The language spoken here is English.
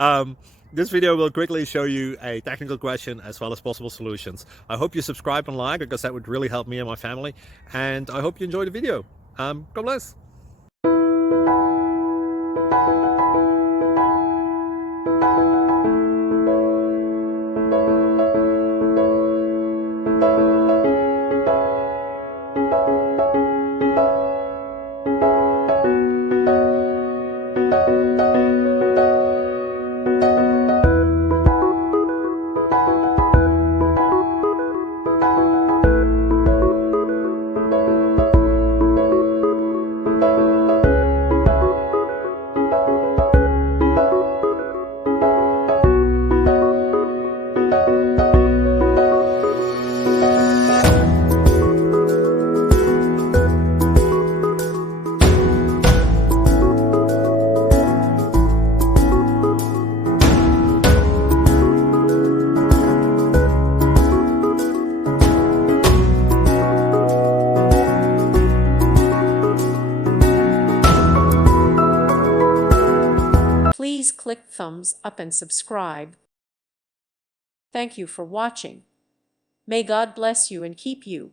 um, this video will quickly show you a technical question as well as possible solutions. I hope you subscribe and like, because that would really help me and my family. And I hope you enjoy the video. God bless. Please click thumbs up and subscribe. Thank you for watching. May God bless you and keep you.